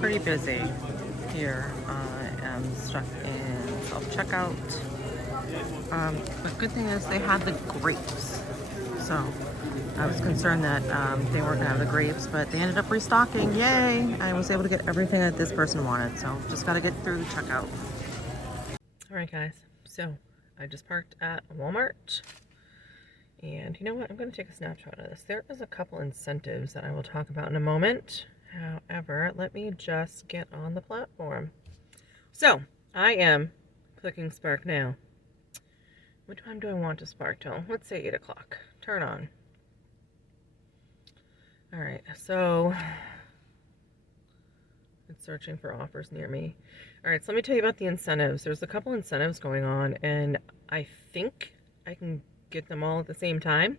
pretty busy here. I am stuck in self-checkout. But good thing is they had the grapes. So I was concerned that they weren't gonna have the grapes, but they ended up restocking. Yay! I was able to get everything that this person wanted. So just gotta get through the checkout. All right, guys. So I just parked at Walmart. And you know what? I'm going to take a snapshot of this. There is a couple incentives that I will talk about in a moment. However, let me just get on the platform. So, I am clicking Spark now. What time do I want to spark till? Let's say 8 o'clock. Turn on. Alright, so it's searching for offers near me. Alright, so let me tell you about the incentives. There's a couple incentives going on, and I think I can get them all at the same time.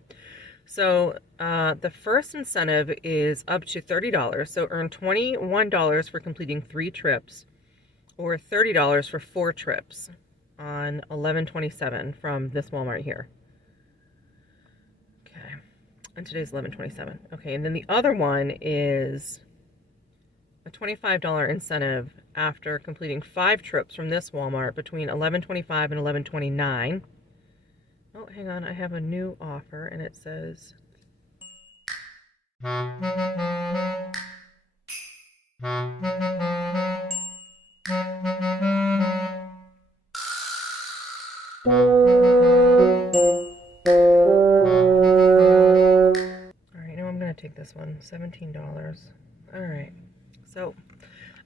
So the first incentive is up to $30. So earn $21 for completing 3 trips or $30 for 4 trips on 11/27 from this Walmart here. Okay. And today's 11/27. Okay. And then the other one is a $25 incentive after completing 5 trips from this Walmart between 11/25 and 11/29. Oh, hang on, I have a new offer, and it says... Alright, now I'm going to take this one, $17. Alright, so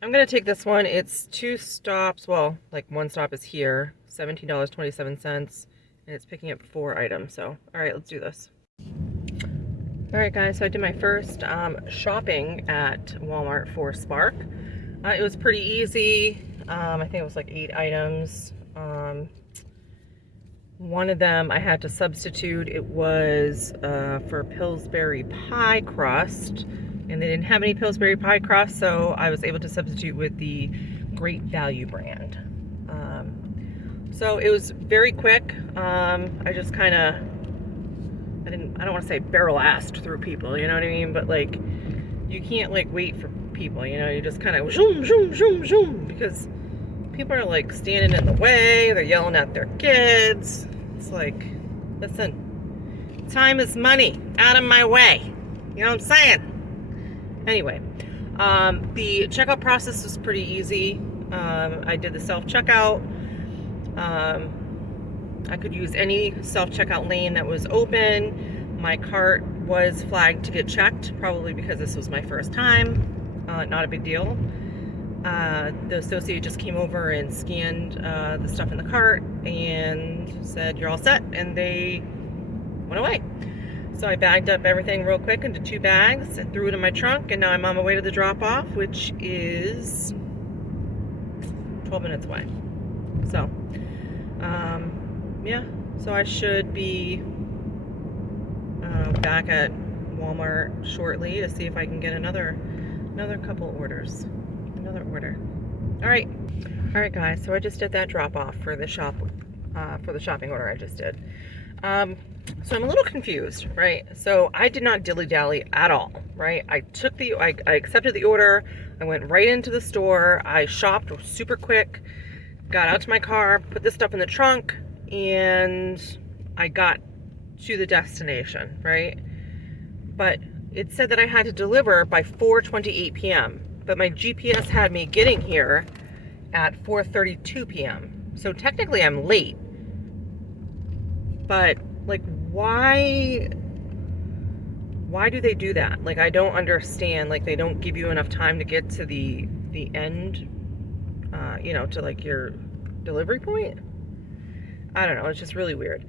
I'm going to take this one. It's 2 stops, well, like 1 stop is here, $17.27. And it's picking up 4 items. So, all right, let's do this. All right, guys, so I did my first shopping at Walmart for Spark. It was pretty easy. I think it was like 8 items. One of them I had to substitute. It was for Pillsbury pie crust, and they didn't have any Pillsbury pie crust, so I was able to substitute with the Great Value brand. So it was very quick. I just kind of, I don't want to say barrel-assed through people, you know what I mean? But like, you can't like wait for people, you know? You just kind of zoom, zoom, zoom, zoom, because people are like standing in the way. They're yelling at their kids. It's like, listen, time is money. Out of my way. You know what I'm saying? Anyway, the checkout process was pretty easy. I did the self-checkout. I could use any self-checkout lane that was open. My cart was flagged to get checked, probably because this was my first time. Not a big deal. The associate just came over and scanned the stuff in the cart and said, "You're all set," and they went away. So I bagged up everything real quick into 2 bags and threw it in my trunk, and now I'm on my way to the drop-off, which is 12 minutes away. So, yeah, so I should be back at Walmart shortly to see if I can get another couple orders, another order. All right, guys. So I just did that drop off for the shopping order I just did. So I'm a little confused, right? So I did not dilly-dally at all, right? I accepted the order. I went right into the store. I shopped super quick. Got out to my car, put this stuff in the trunk, and I got to the destination, right? But it said that I had to deliver by 4:28 p.m. But my GPS had me getting here at 4:32 p.m. So technically I'm late. But like, why do they do that? Like, I don't understand. Like, they don't give you enough time to get to the end, you know, to like your delivery point. I don't know, it's just really weird.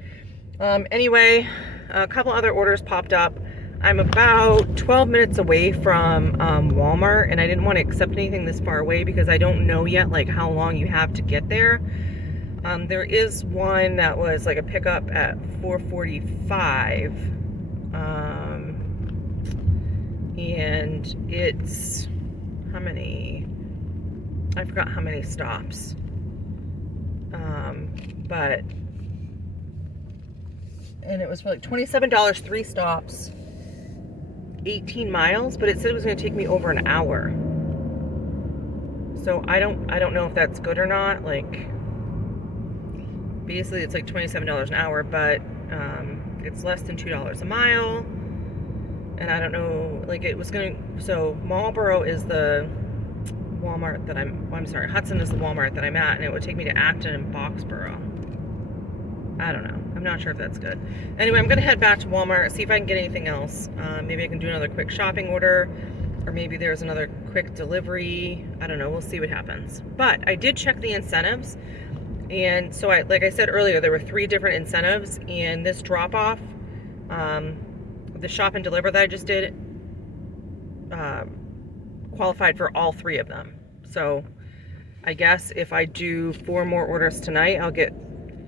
Anyway, a couple other orders popped up. I'm about 12 minutes away from Walmart, and I didn't want to accept anything this far away because I don't know yet like how long you have to get there. There is one that was like a pickup at 4:45, and it's how many? I forgot how many stops. And it was for like $27, 3 stops, 18 miles, but it said it was going to take me over an hour. So I don't know if that's good or not. Like, basically it's like $27 an hour, but it's less than $2 a mile. And I don't know, like it was gonna, so Marlboro is the Walmart that I'm sorry, Hudson is the Walmart that I'm at, and it would take me to Acton and Boxborough. I don't know. I'm not sure if that's good. Anyway, I'm gonna head back to Walmart, see if I can get anything else. Maybe I can do another quick shopping order, or maybe there's another quick delivery. I don't know, we'll see what happens. But I did check the incentives, and so like I said earlier, there were 3 different incentives, and this drop-off, the shop and deliver that I just did, qualified for all 3 of them. So I guess if I do 4 more orders tonight, I'll get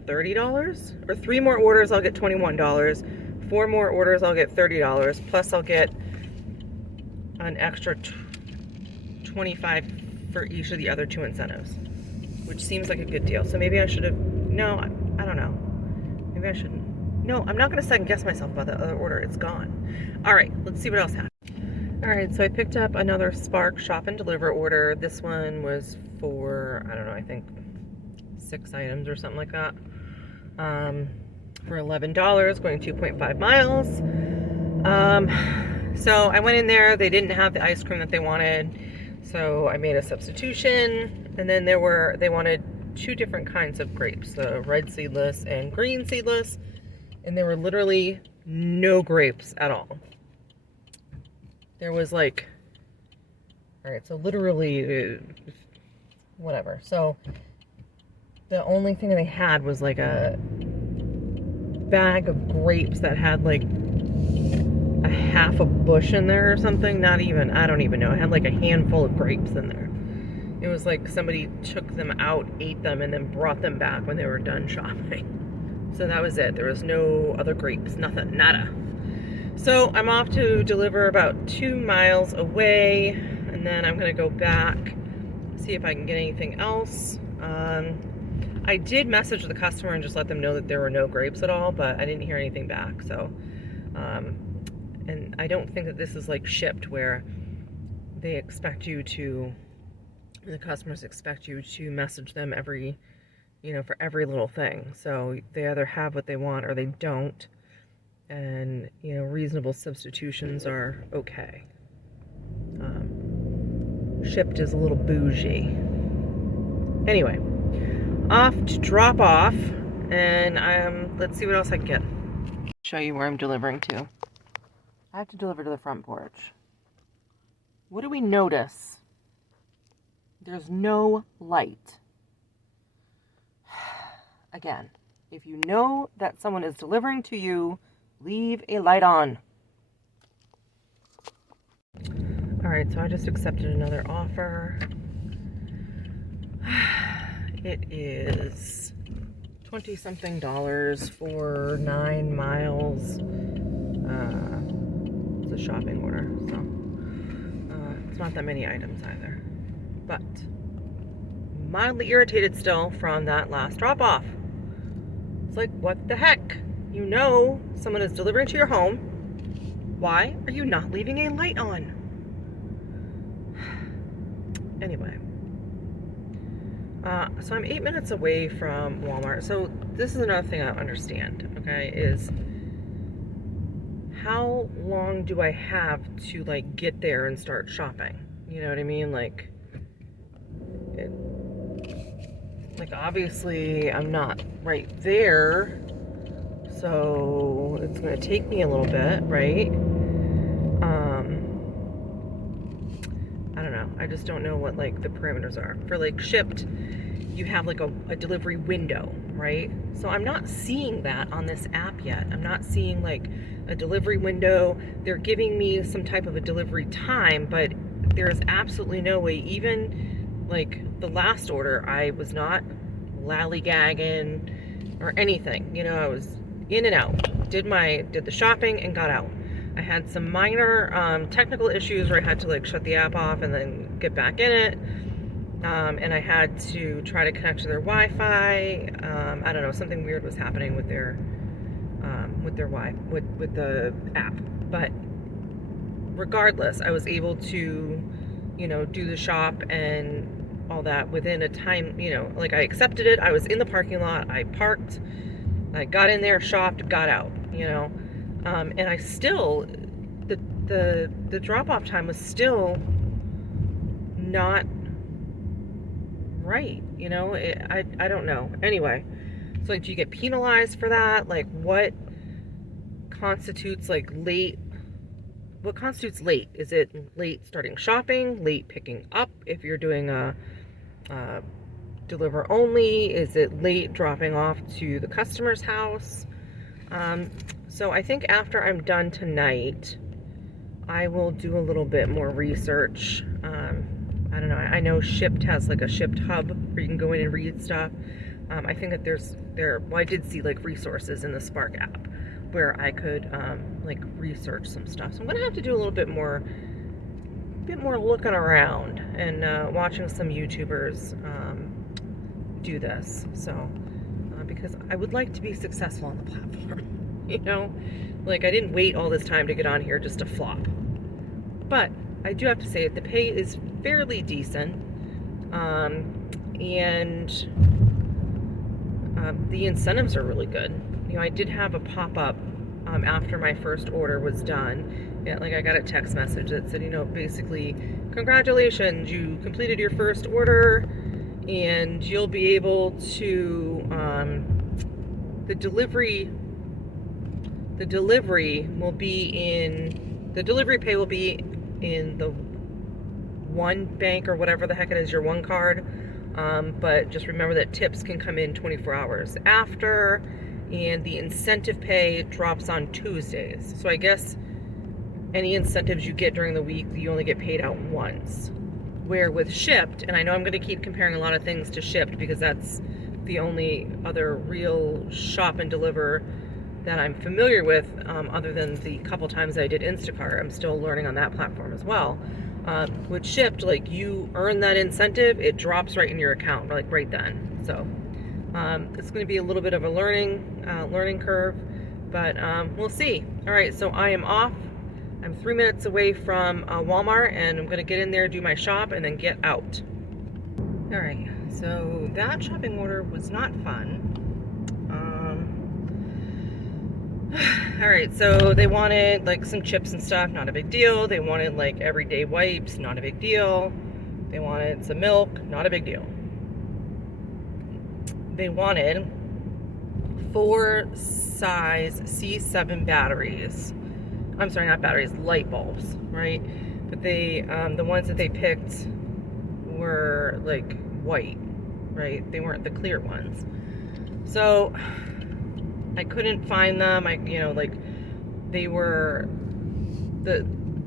$30, or 3 more orders, I'll get $21. 4 more orders, I'll get $30, plus I'll get an extra $25 for each of the other 2 incentives, which seems like a good deal. So maybe I should have, no, I don't know. Maybe I shouldn't. No, I'm not going to second guess myself about that other order. It's gone. All right, let's see what else happened. All right, so I picked up another Spark shop and deliver order. This one was for, I don't know, I think 6 items or something like that. For $11, going 2.5 miles. So I went in there. They didn't have the ice cream that they wanted, so I made a substitution. And then they wanted 2 different kinds of grapes, the red seedless and green seedless. And there were literally no grapes at all. There was like, all right, so literally, whatever. So the only thing they had was like a bag of grapes that had like a half a bush in there or something. Not even, I don't even know. It had like a handful of grapes in there. It was like somebody took them out, ate them, and then brought them back when they were done shopping. So that was it. There was no other grapes, nothing, nada. So I'm off to deliver about 2 miles away, and then I'm gonna go back, see if I can get anything else. I did message the customer and just let them know that there were no grapes at all, but I didn't hear anything back. So, and I don't think that this is like Shipt, where they expect you to, the customers expect you to message them every, you know, for every little thing. So they either have what they want or they don't. And, you know, reasonable substitutions are okay. Shipt is a little bougie. Anyway, off to drop off, and let's see what else I can get. Show you where I'm delivering to. I have to deliver to the front porch. What do we notice? There's no light. Again, if you know that someone is delivering to you, leave a light on. All right, so I just accepted another offer. It is $20-something for 9 miles. It's a shopping order, so it's not that many items either. But mildly irritated still from that last drop-off. It's like, what the heck? You know someone is delivering to your home. Why are you not leaving a light on? Anyway. So I'm 8 minutes away from Walmart. So this is another thing I don't understand, okay, is how long do I have to, like, get there and start shopping? You know what I mean? Like, obviously I'm not right there, so it's going to take me a little bit, right? I don't know. I just don't know what, like, the parameters are. For, like, Shipt, you have, like, a delivery window, right? So I'm not seeing that on this app yet. I'm not seeing, like, a delivery window. They're giving me some type of a delivery time, but there is absolutely no way. Even, like, the last order, I was not lollygagging or anything. You know, I was in and out. Did the shopping and got out. I had some minor technical issues where I had to, like, shut the app off and then get back in it. And I had to try to connect to their Wi-Fi. I don't know, something weird was happening with their with the app. But regardless, I was able to, you know, do the shop and all that within a time, you know, like I accepted it. I was in the parking lot, I parked, I got in there, shopped, got out, you know. And I still, the drop-off time was still not right, you know. I don't know. Anyway, so like, do you get penalized for that? Like, what constitutes like late? What constitutes late? Is it late starting shopping, late picking up if you're doing a deliver only? Is it late dropping off to the customer's house? So I think after I'm done tonight, I will do a little bit more research. I don't know. I know Shipt has like a Shipt hub where you can go in and read stuff. I think that well, I did see like resources in the Spark app where I could like research some stuff. So I'm gonna have to do a little bit more looking around and watching some YouTubers do this. So because I would like to be successful on the platform, you know, like I didn't wait all this time to get on here just to flop. But I do have to say the pay is fairly decent, and the incentives are really good. You know, I did have a pop-up after my first order was done. Yeah, like I got a text message that said, you know, basically, congratulations, you completed your first order, and you'll be able to the delivery pay will be in the one bank or whatever the heck it is, your one card. But just remember that tips can come in 24 hours after, and the incentive pay drops on Tuesdays. So I guess any incentives you get during the week, you only get paid out once. Where with Shipt, and I know I'm going to keep comparing a lot of things to Shipt because that's the only other real shop and deliver that I'm familiar with, other than the couple times I did Instacart. I'm still learning on that platform as well. With Shipt, like you earn that incentive, it drops right in your account, like right then. So it's going to be a little bit of a learning curve, but we'll see. All right, so I am off. I'm 3 minutes away from Walmart, and I'm going to get in there, do my shop, and then get out. All right, so that shopping order was not fun. All right, so they wanted like some chips and stuff, not a big deal. They wanted like everyday wipes, not a big deal. They wanted some milk, not a big deal. They wanted 4 size C7 batteries. I'm sorry, not batteries, light bulbs, right? But they, the ones that they picked were like white, right? They weren't the clear ones. So I couldn't find them. You know, like they were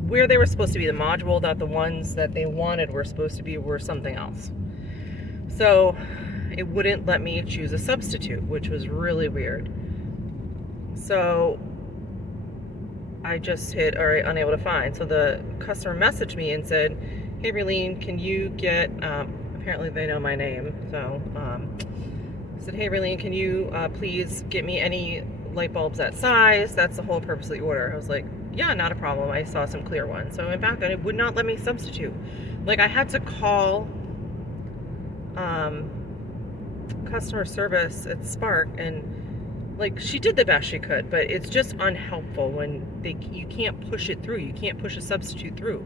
where they were supposed to be, the module that the ones that they wanted were supposed to be were something else. So it wouldn't let me choose a substitute, which was really weird. So I just hit, all right, unable to find. So the customer messaged me and said, hey, Raylene, can you get, apparently they know my name, so I said, hey, Raylene, can you please get me any light bulbs that size? That's the whole purpose of the order. I was like, yeah, not a problem. I saw some clear ones. So I went back and it would not let me substitute. Like I had to call customer service at Spark, and like she did the best she could, but it's just unhelpful when you can't push it through. You can't push a substitute through.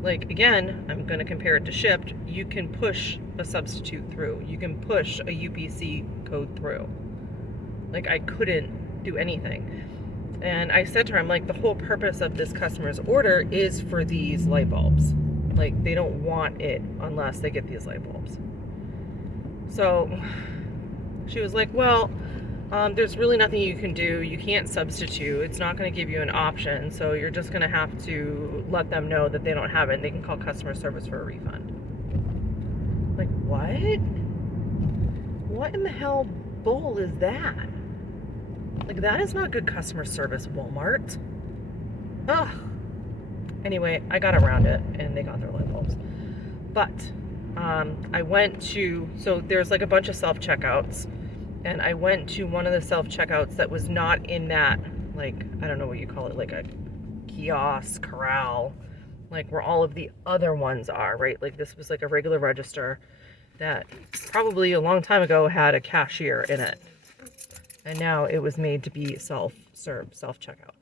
Like again, I'm going to compare it to Shipt. You can push a substitute through. You can push a UPC code through. Like I couldn't do anything. And I said to her, I'm like, the whole purpose of this customer's order is for these light bulbs. Like they don't want it unless they get these light bulbs. So she was like, well, there's really nothing you can do. You can't substitute. It's not going to give you an option. So you're just going to have to let them know that they don't have it, and they can call customer service for a refund. Like, what? What in the hell bull is that? Like, that is not good customer service, Walmart. Ugh. Anyway, I got around it, and they got their light bulbs. But I went to, so there's like a bunch of self-checkouts. And I went to one of the self-checkouts that was not in that, like, I don't know what you call it, like a kiosk, corral. like where all of the other ones are, right? Like this was like a regular register that probably a long time ago had a cashier in it. And now it was made to be self-serve, self-checkout.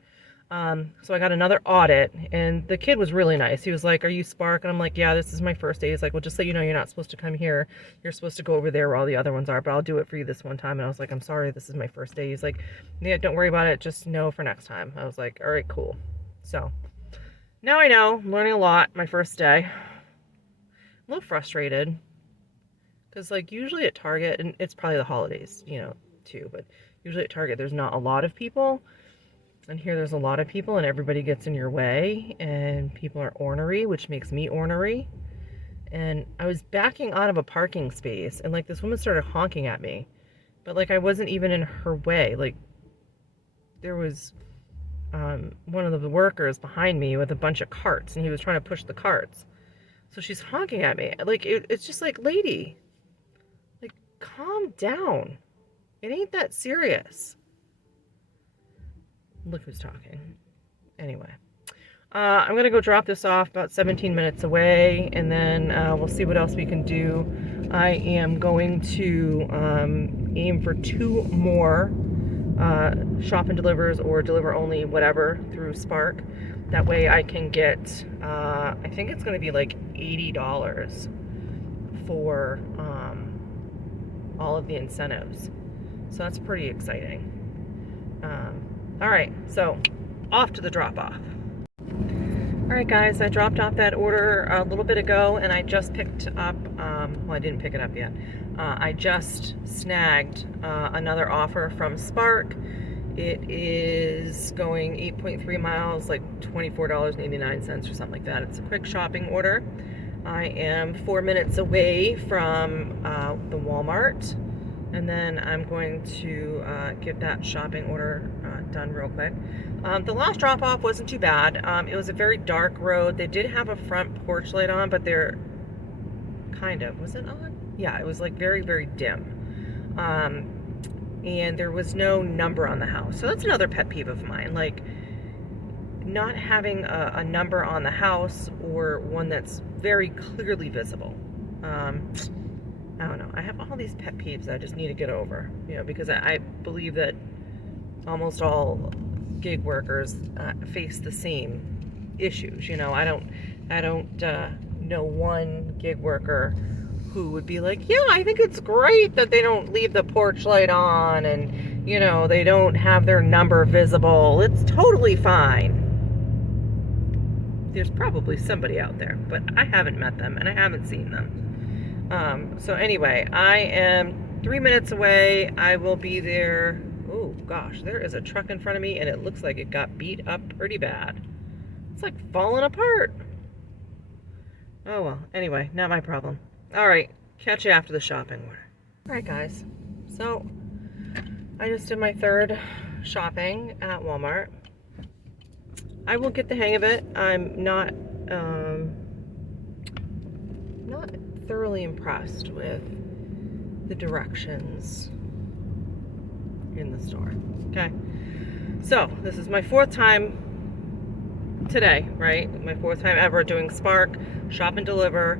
So I got another audit, and the kid was really nice. He was like, "Are you Spark?" And I'm like, "Yeah, this is my first day." He's like, "Well, just so you know, you're not supposed to come here. You're supposed to go over there where all the other ones are, but I'll do it for you this one time." And I was like, "I'm sorry, this is my first day." He's like, "Yeah, don't worry about it. Just know for next time." I was like, "All right, cool." So now I know. I'm learning a lot my first day. I'm a little frustrated because like usually at Target, and it's probably the holidays, you know, too, but usually at Target there's not a lot of people. And here there's a lot of people and everybody gets in your way and people are ornery, which makes me ornery. And I was backing out of a parking space and like this woman started honking at me, but like I wasn't even in her way. Like there was one of the workers behind me with a bunch of carts and he was trying to push the carts. So she's honking at me. Like it's just like, lady, like calm down. It ain't that serious. Look who's talking. Anyway, I'm gonna go drop this off about 17 minutes away, and then we'll see what else we can do. I am going to aim for 2 more shop and delivers or deliver only, whatever, through Spark. That way I can get, I think it's gonna be like $80 for all of the incentives. So that's pretty exciting. All right, so off to the drop-off. All right, guys, I dropped off that order a little bit ago, and I just picked up, well, I didn't pick it up yet. I just snagged another offer from Spark. It is going 8.3 miles, like $24.89 or something like that. It's a quick shopping order. I am 4 minutes away from the Walmart. And then I'm going to get that shopping order done real quick. The last drop-off wasn't too bad. It was a very dark road. They did have a front porch light on, but they're kind of, was it on? Yeah, it was like very, very dim. And there was no number on the house. So that's another pet peeve of mine. Like not having a number on the house or one that's very clearly visible. I don't know. I have all these pet peeves I just need to get over, you know, because I believe that almost all gig workers face the same issues. You know, I don't know one gig worker who would be like, yeah, I think it's great that they don't leave the porch light on and, you know, they don't have their number visible. It's totally fine. There's probably somebody out there, but I haven't met them and I haven't seen them. So anyway, I am 3 minutes away. I will be there. Oh gosh, there is a truck in front of me and it looks like it got beat up pretty bad. It's like falling apart. Oh well, anyway, not my problem. All right, catch you after the shopping order. All right guys, so I just did my 3rd shopping at Walmart. I will get the hang of it. I'm not thoroughly impressed with the directions in the store. Okay, so this is my 4th time today, right? My 4th time ever doing Spark, shop and deliver.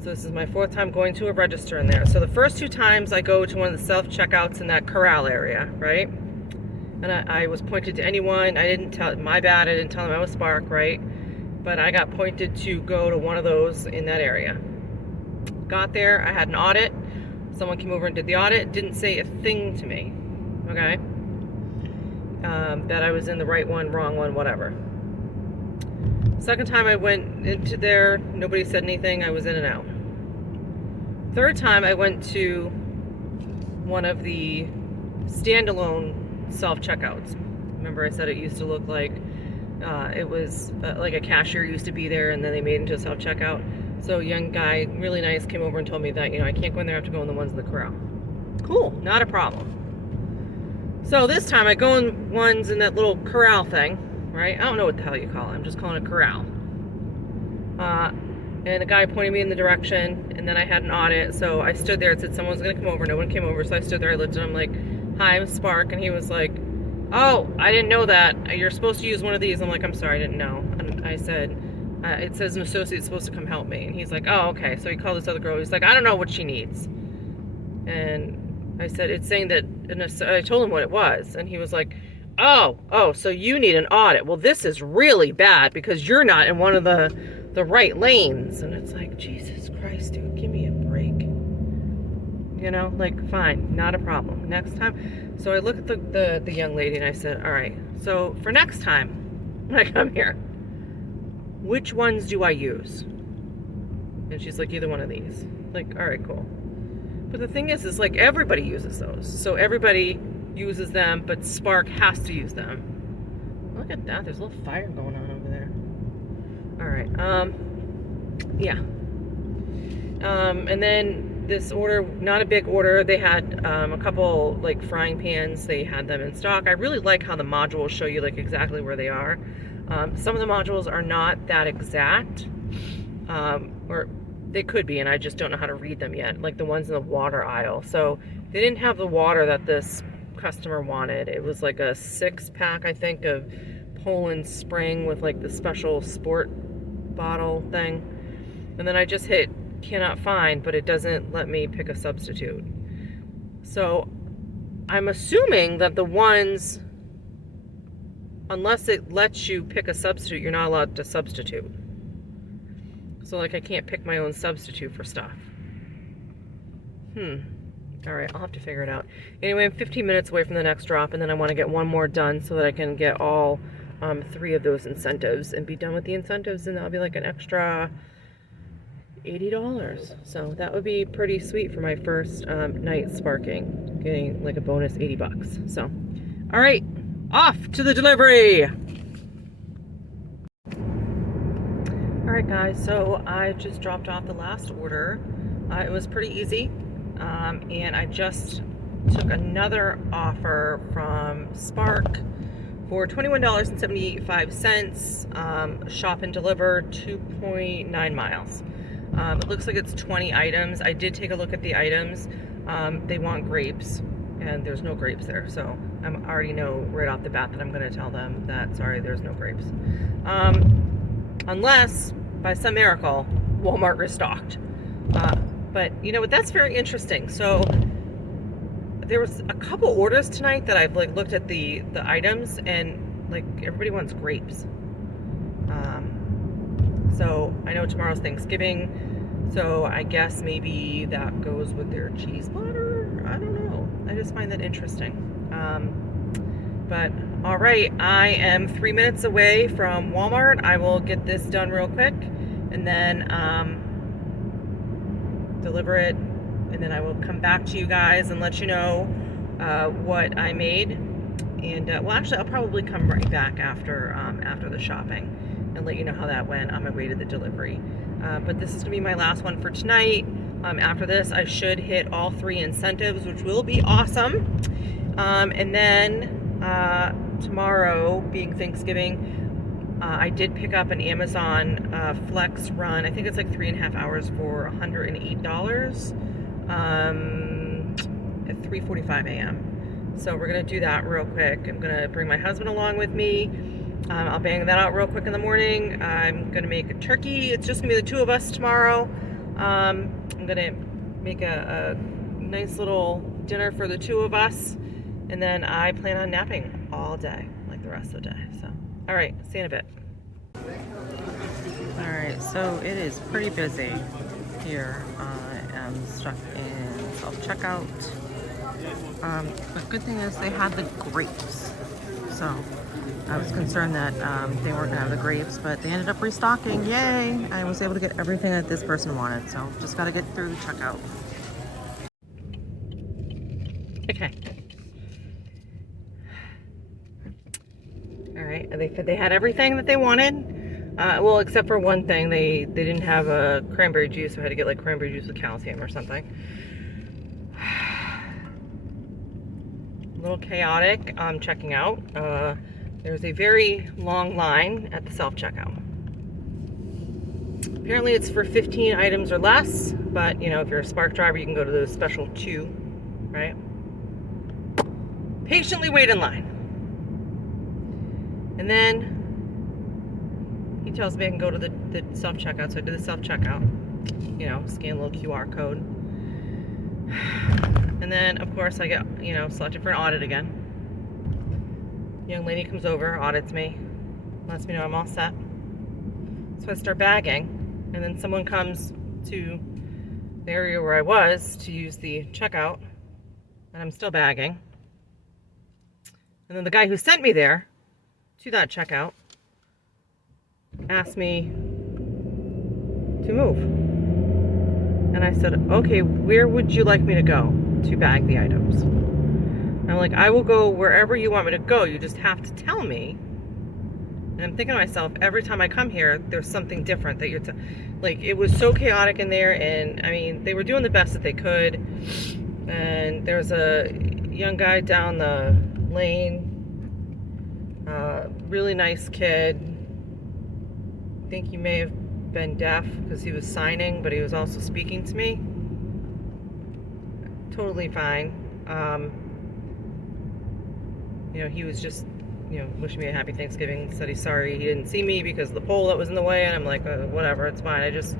So this is my 4th time going to a register in there. So the first 2 times I go to one of the self-checkouts in that corral area, right? And I was pointed to anyone. I didn't tell, my bad, I didn't tell them I was Spark, right? But I got pointed to go to one of those in that area. Got there, I had an audit. Someone came over and did the audit, didn't say a thing to me, okay? That I was in the right one, wrong one, whatever. Second time I went into there, nobody said anything, I was in and out. Third time I went to one of the standalone self-checkouts. Remember I said it used to look like it was like a cashier used to be there and then they made it into a self-checkout. So a young guy, really nice, came over and told me that, you know, I can't go in there, I have to go in the ones in the corral. Cool, not a problem. So this time I go in ones in that little corral thing, right? I don't know what the hell you call it, I'm just calling it corral. And a guy pointed me in the direction, and then I had an audit, so I stood there, it said someone's gonna come over, no one came over, so I stood there, I looked at him like, hi, I'm Spark, and he was like, oh, I didn't know that, you're supposed to use one of these. I'm like, I'm sorry, I didn't know. And I said, it says an associate's supposed to come help me. And he's like, oh, okay. So he called this other girl. He's like, I don't know what she needs. And I said, it's saying that, and I told him what it was. And he was like, oh, so you need an audit. Well, this is really bad because you're not in one of the right lanes. And it's like, Jesus Christ, dude, give me a break. You know, like, fine, not a problem. Next time. So I looked at the young lady and I said, all right, so for next time when I come here, which ones do I use? And she's like, either one of these. Like, all right, cool. But the thing is like everybody uses those. So everybody uses them, but Spark has to use them. Look at that, there's a little fire going on over there. All right, yeah. And then this order, not a big order, they had a couple like frying pans, they had them in stock. I really like how the modules show you like exactly where they are. Some of the modules are not that exact, or they could be, and I just don't know how to read them yet, like the ones in the water aisle. So they didn't have the water that this customer wanted. It was like a 6-pack, I think, of Poland Spring with like the special sport bottle thing. And then I just hit cannot find, but it doesn't let me pick a substitute. So I'm assuming that the ones, unless it lets you pick a substitute, you're not allowed to substitute. So like I can't pick my own substitute for stuff. All right, I'll have to figure it out. Anyway, I'm 15 minutes away from the next drop, and then I want to get one more done so that I can get all 3 of those incentives and be done with the incentives, and that'll be like an extra $80. So that would be pretty sweet for my first night sparking, getting like a bonus 80 bucks. So, all right, off to the delivery. All right, guys, so I just dropped off the last order. It was pretty easy, and I just took another offer from Spark for $21.75, shop and deliver 2.9 miles. It looks like it's 20 items. I did take a look at the items. They want grapes, and there's no grapes there. So I already know right off the bat that I'm going to tell them that, sorry, there's no grapes. Unless, by some miracle, Walmart restocked. But, you know what, that's very interesting. So there was a couple orders tonight that I've like looked at the items, and like everybody wants grapes. So I know tomorrow's Thanksgiving, so I guess maybe that goes with their cheese platter. I don't know. I just find that interesting. But all right, I am 3 minutes away from Walmart. I will get this done real quick, and then deliver it, and then I will come back to you guys and let you know what I made. And well, actually, I'll probably come right back after the shopping and let you know how that went on my way to the delivery. But this is gonna be my last one for tonight. After this, I should hit all 3 incentives, which will be awesome. And then tomorrow, being Thanksgiving, I did pick up an Amazon Flex run. I think it's like 3.5 hours for $108 at 3:45 a.m. So we're gonna do that real quick. I'm gonna bring my husband along with me. I'll bang that out real quick in the morning. I'm gonna make a turkey. It's just gonna be the 2 of us tomorrow. I'm gonna make a nice little dinner for the 2 of us, and then I plan on napping all day, like the rest of the day. So, all right, see you in a bit. All right, so it is pretty busy here. I am stuck in self-checkout. The good thing is they had the grapes. So I was concerned that they weren't gonna have the grapes, but they ended up restocking. Yay! I was able to get everything that this person wanted. So just gotta get through the checkout. Okay. All right, they had everything that they wanted. Well, except for one thing, they didn't have a cranberry juice, so I had to get like cranberry juice with calcium or something. A little chaotic checking out. There's a very long line at the self-checkout. Apparently it's for 15 items or less, but you know, if you're a Spark driver, you can go to the special 2, right? Patiently wait in line. And then he tells me I can go to the self-checkout, so I did the self-checkout. You know, scan a little QR code. And then, of course, I get, you know, selected for an audit again. Young lady comes over, audits me, lets me know I'm all set. So I start bagging, and then someone comes to the area where I was to use the checkout, and I'm still bagging. And then the guy who sent me there to that checkout asked me to move. And I said, okay, where would you like me to go to bag the items? I'm like, I will go wherever you want me to go. You just have to tell me. And I'm thinking to myself, every time I come here, there's something different that you're like, it was so chaotic in there. And I mean, they were doing the best that they could. And there's a young guy down the lane, really nice kid. I think he may have been deaf because he was signing, but he was also speaking to me. Totally fine. You know, he was just, you know, wishing me a happy Thanksgiving. Said he's sorry he didn't see me because of the pole that was in the way. And I'm like, whatever, it's fine. I just,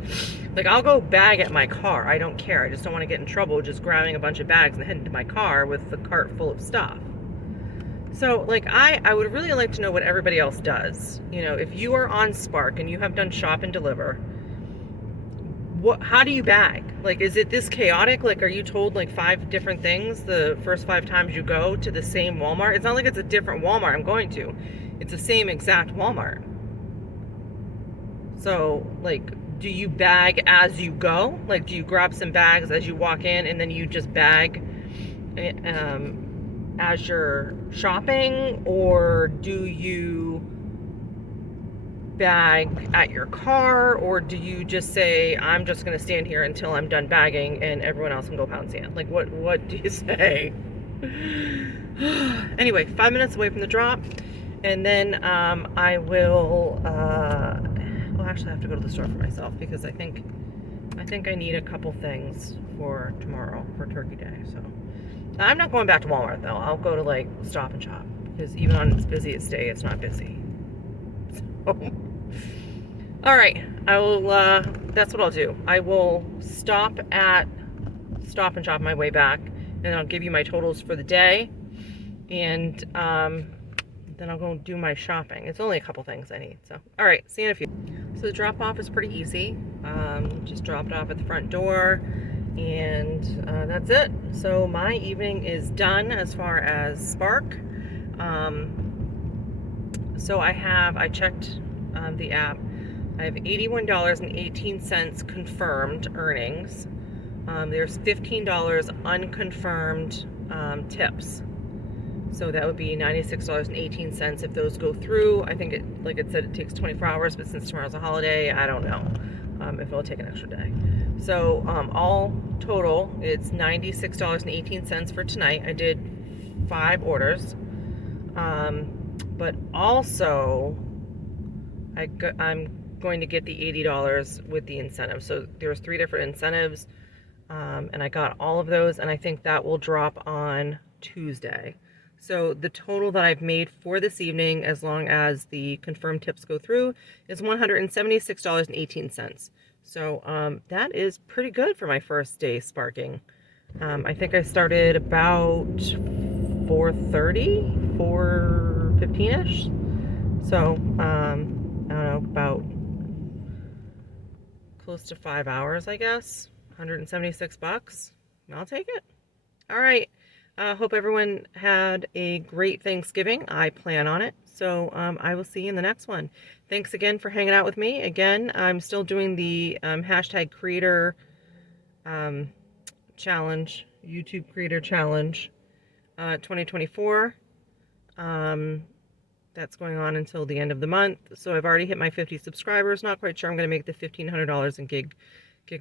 like, I'll go bag at my car. I don't care. I just don't want to get in trouble just grabbing a bunch of bags and heading to my car with the cart full of stuff. So, like, I would really like to know what everybody else does. You know, if you are on Spark and you have done shop and deliver, how do you bag? Like, is it this chaotic? Like, are you told like 5 different things the first 5 times you go to the same Walmart? It's not like it's a different Walmart I'm going to. It's the same exact Walmart. So, like, do you bag as you go? Like, do you grab some bags as you walk in and then you just bag as you're shopping? Or do you bag at your car? Or do you just say, I'm just going to stand here until I'm done bagging and everyone else can go pound sand? Like, what do you say? Anyway, 5 minutes away from the drop, and then I will well, actually I have to go to the store for myself because I think I need a couple things for tomorrow for Turkey Day. So I'm not going back to Walmart though. I'll go to like Stop and Shop because even on its busiest day, it's not busy. So, all right, I will. That's what I'll do. I will stop at Stop and Shop on my way back, and I'll give you my totals for the day, and then I'll go do my shopping. It's only a couple things I need. So, all right, see you in a few. So the drop off is pretty easy. Just dropped off at the front door, and that's it. So my evening is done as far as Spark. So I checked the app. I have $81.18 confirmed earnings. There's $15 unconfirmed tips. So that would be $96.18 if those go through. I think like it said, it takes 24 hours, but since tomorrow's a holiday, I don't know if it'll take an extra day. So all total, it's $96.18 for tonight. I did 5 orders. But also, I'm going to get the $80 with the incentive. So there's 3 different incentives, and I got all of those, and I think that will drop on Tuesday. So the total that I've made for this evening, as long as the confirmed tips go through, is $176.18. So that is pretty good for my first day sparking. I think I started about 4:30, 4:15-ish. So I don't know, about close to 5 hours, I guess. $176. I'll take it. All right. Hope everyone had a great Thanksgiving. I plan on it. So I will see you in the next one. Thanks again for hanging out with me. Again, I'm still doing the hashtag creator challenge, YouTube creator challenge 2024. That's going on until the end of the month. So I've already hit my 50 subscribers. Not quite sure I'm going to make the $1,500 in gig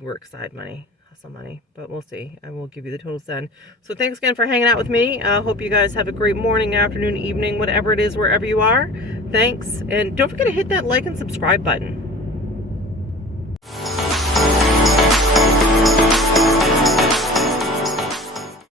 work side money. Money, but we'll see. I will give you the totals then. So thanks again for hanging out with me. Hope you guys have a great morning, afternoon, evening, whatever it is, wherever you are. Thanks, and don't forget to hit that like and subscribe button.